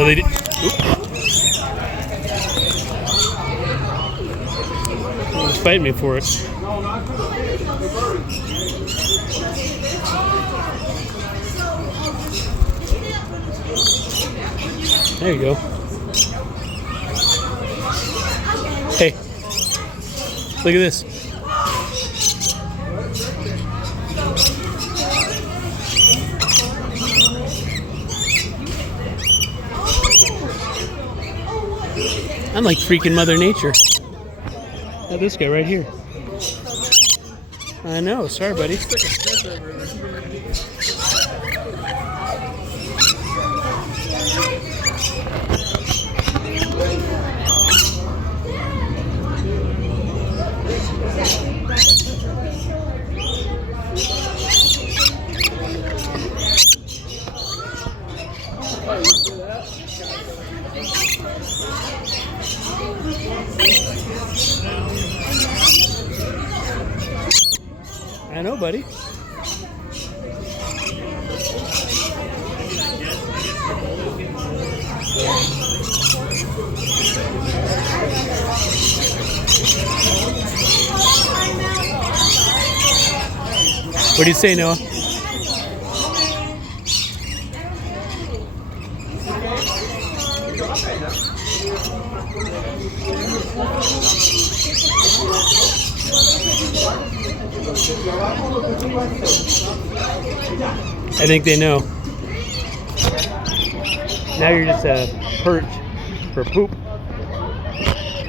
So they did. He's fighting me for it. There you go. Hey, look at this. I'm like freaking Mother Nature. Look at this guy right here. I know. Sorry, buddy. I know, buddy. What do you say, Noah? I think they know. Now you're just a perch for poop.